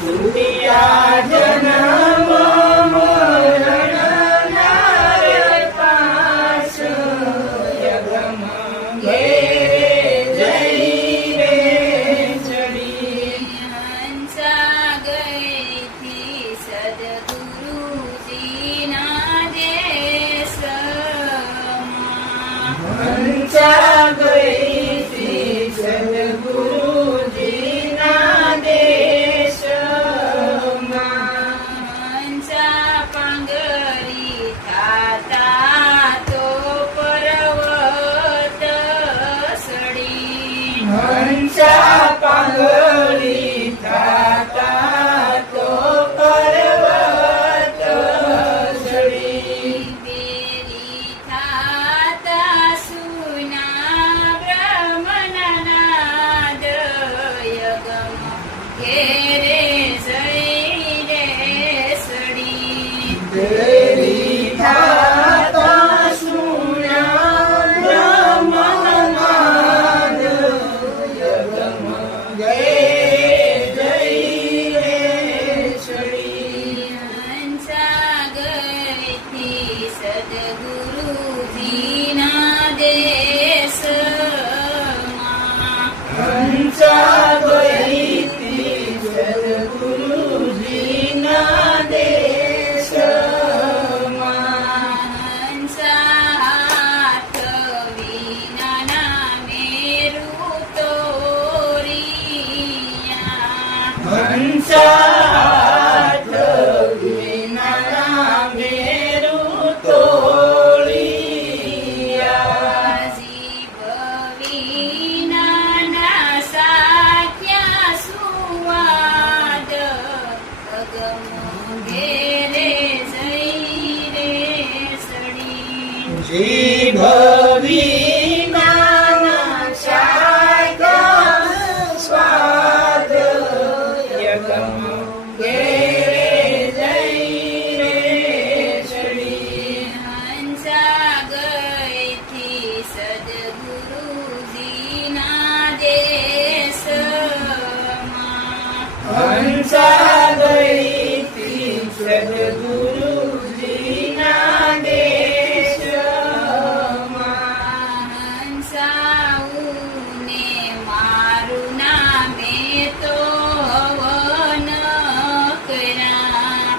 દુનિયા જન્મ મરણ પાસ યગમ ગયે Sunshine. ઘેરે જઈ રે સડી.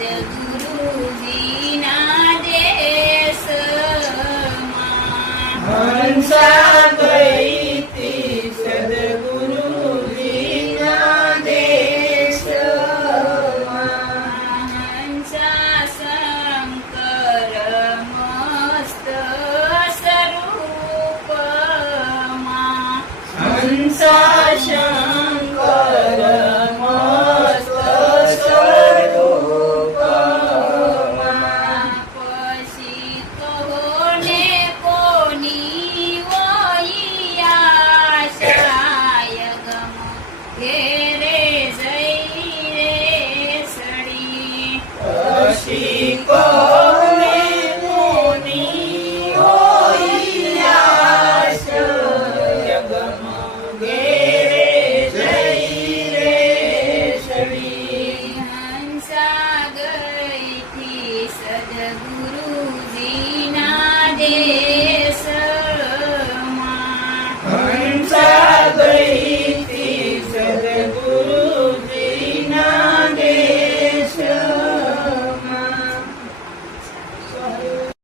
सद्गुरुजीना देस मनसा गैती सद्गुरुजीना देस मनसा शंकर मस्त स्वरूप मा Chico.